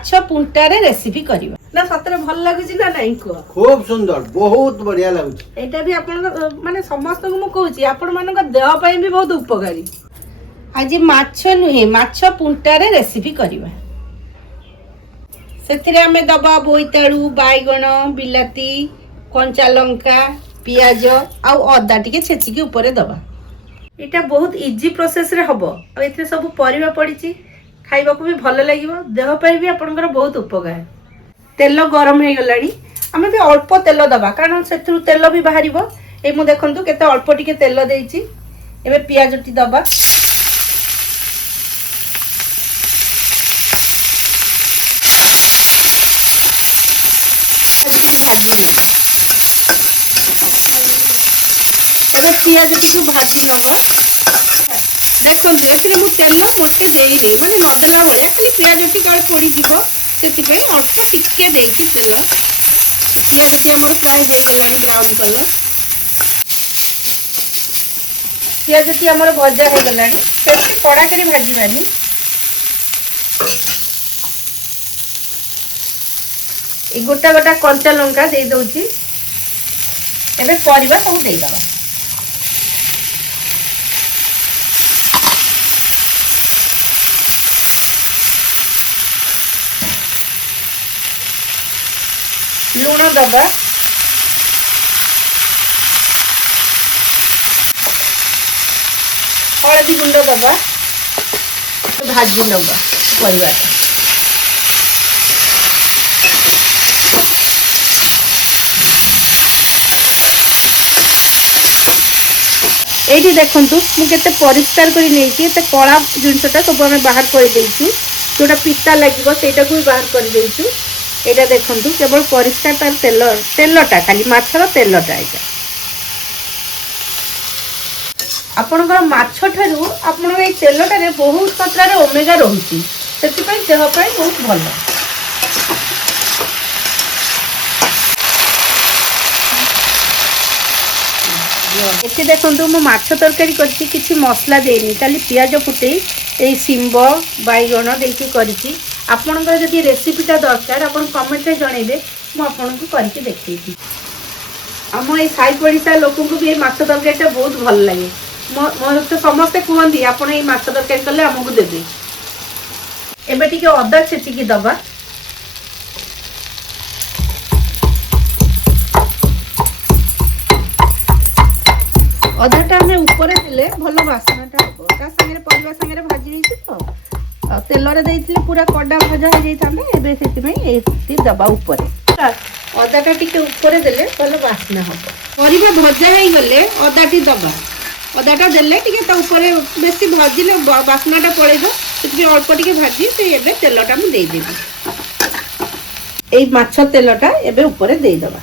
माछ पुंटारे रेसिपी करिवा ना सतरे भल लागुची ना नहीं को खूब सुंदर बहुत बढ़िया लागुची एटा भी आपन माने समस्त को म कहूची आपन मान को देह पई भी बहुत उपकारी आज माछ नुहे माछ पुंटारे रेसिपी करिवा सेथिरे हमें दबा बोईताळू बाईगण बिलाती कंचा लंका पियाज आ अदा टिके छेची के ऊपर दबा एटा बहुत इजी प्रोसेस रे हबो आ एथे सब परिवा पड़ीची खाइबा को भी भल लागिवो देह पई भी आपनकर बहुत उपकार तेल गरम हो गलानी आमे भी अल्प तेल दबा कारण सेथु तेल भी बाहरिबो ए मु देखंतु केते अल्प टिके तेल देइची एबे पियाज टी दबा एबे पियाज टी को भाजी नबा देखो एथरे मु तेल मोटे देइनी माने नदेला भले खाली पियाज टी काल पड़ी जीवो सेति पे अल्प टिके देइची तेल पियाज टी हमर फ्राई हो गलानी ब्राउन कलर पियाज टी हमर भजा हो गलानी सेति कड़ा करी भाजीबानी ए गोटा गोटा कंचा लंका दे दउची एबे परिबा सब देई दबा लूण दबा हलदी गुंड दबा भाजी नबा परिवार एठी देखंतु मु केते परिष्कार करी नेची एते कळा जिंसटा सब हमें बाहर कर देइछु जोटा पिता लागिबो सेटा को बाहर कर देइछु एटा देखंतु केवल परिष्कार तार तेलटा खाली माछर तेलटा एटा आपनकर माछ ठारू आपनकर ए तेलटा रे बहुत मात्रा रे ओमेगा रहउची सेति पई देह पई बहुत भलो एठी देखंतु मु माछ तरकारी करछि किछि मसला देनी खाली पियाज फुटै ए सिंब बाईगण देकी करछि आपनकर जदि रेसिपीटा दरकार आपन कमेंट रे जणैबे मु आपनको करके देखैछि हम ए साई पड़िसा लोकन को भी ए माछ तरकारीटा बहुत भल लागे मोर तो समस्त कहंदी आपन ए माछ तरकारी करले हमकु देबे एबे टिके अदा छेची की दबा अदाटा हमें ऊपर देले भलो वासनाटा हो ता संगे परिवा संगे भाजी रही तो तेल रे देइथिले पूरा कड्डा भजा हो जाई तामे एबे सेति में एति दबा ऊपर अदाटा टिके ऊपर देले भलो वासना हो परिवा भजा हो गले अदाटी दबा अदाटा देले टिके ता ऊपर बेसी भाजिले वासनाटा पळेबो सेति अल्प टिके भाजी से एबे तेलटा मु देई देबी एई माछ तेलटा एबे ऊपर देई दबा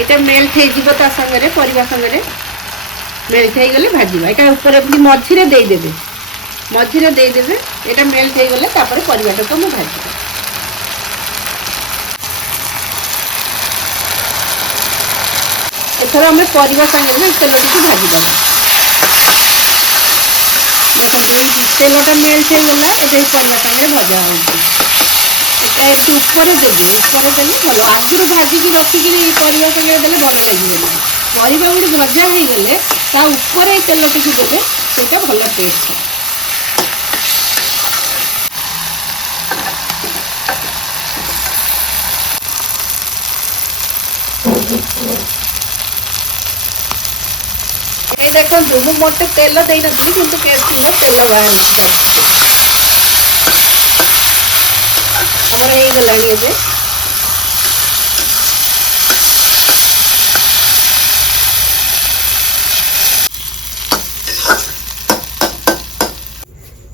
एटा मेल्ट हे जीवो ता संगे परिवा संगे मेल्ट हे गले भाजीबा एटा ऊपर अपनी मझी रे देई देबे मझी रे देई देबे एटा मेल्ट हे गले तापर परिवाटा को हम भाजी एथरा हमें परिवा संगे तेल को भाजी दबा देखो तेलटा मेल्ट हे गला एटा परिवा संगे भजा होची एटी ऊपर देबे ऊपर देले भलो आगुरु भाजी की रखी की परिवा संगे देले भलो लागिबो परिवा गुडी भजा हो गले ता ऊपर ए तेल टिक देबे सेटा भलो टेस्ट ए देखो मु मोटे तेल देई नथि किंतु के सुंदर तेल बाहर हमर ए गलानी एबे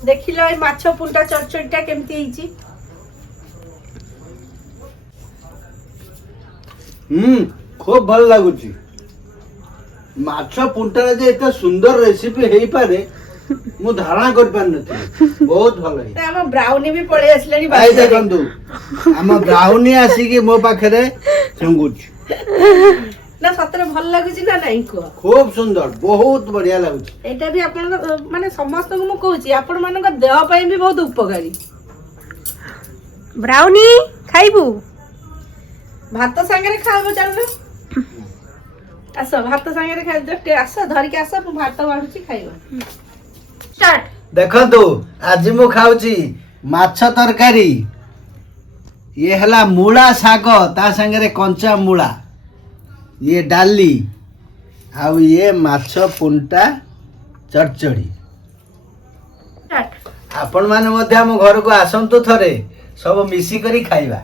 देखिलो ए माछ पुंटा चरचड़ीटा केमती हेची खूब भल लागुची माछ पुंटारे जे एते सुंदर रेसिपी हेई पारे मु धारणा कर पार नथि बहुत भलो है हम ब्राउनी भी पळे आसलेनी भाई देखंतु हम ब्राउनी आसी कि मो पाखरे ଚୁଙ୍ଗୁଛି। ନା ସତରେ ଭଲ ଲାଗୁଛି ନା ନାଇଁ କୁହ? খুব সুন্দর, ବହୁତ ବଢିଆ ଲାଗୁଛି। ଏଇଟା ବି ଆପଣଙ୍କ ମାନେ ସମସ୍ତଙ୍କୁ ମୁଁ କହୁଛି ଆପଣ ମାନଙ୍କ ଦେହ ପାଇଁ ବି ବହୁତ ଉପକାରୀ। ବ୍ରାଉନି ଖାଇବୁ? ଭାତ ସାଙ୍ଗରେ ଖାଇବ ଚାଲୁନ। ଆସ ଭାତ ସାଙ୍ଗରେ ଖାଇ ଆସ ଧରିକି ଆସ ମୁଁ ଭାତ ବାଢୁଛି ଖାଇବ। ଷ୍ଟାର୍ଟ। ଦେଖନ୍ତୁ ଆଜି ମୁଁ ଖାଉଛି ମାଛ ତରକାରୀ, ଇଏ ହେଲା ମୂଳା ଶାଗ, ତା ସାଙ୍ଗରେ କଞ୍ଚା ମୂଳା, ଇଏ ଡାଲି, ଆଉ ଇଏ ମାଛ ପୁଣ୍ଟା ଚଡ଼ଚଡ଼ି। ଷ୍ଟାର୍ଟ। ଆପଣମାନେ ମଧ୍ୟ ଆମ ଘରକୁ ଆସନ୍ତୁ ଥରେ, ସବୁ ମିଶିକରି ଖାଇବା।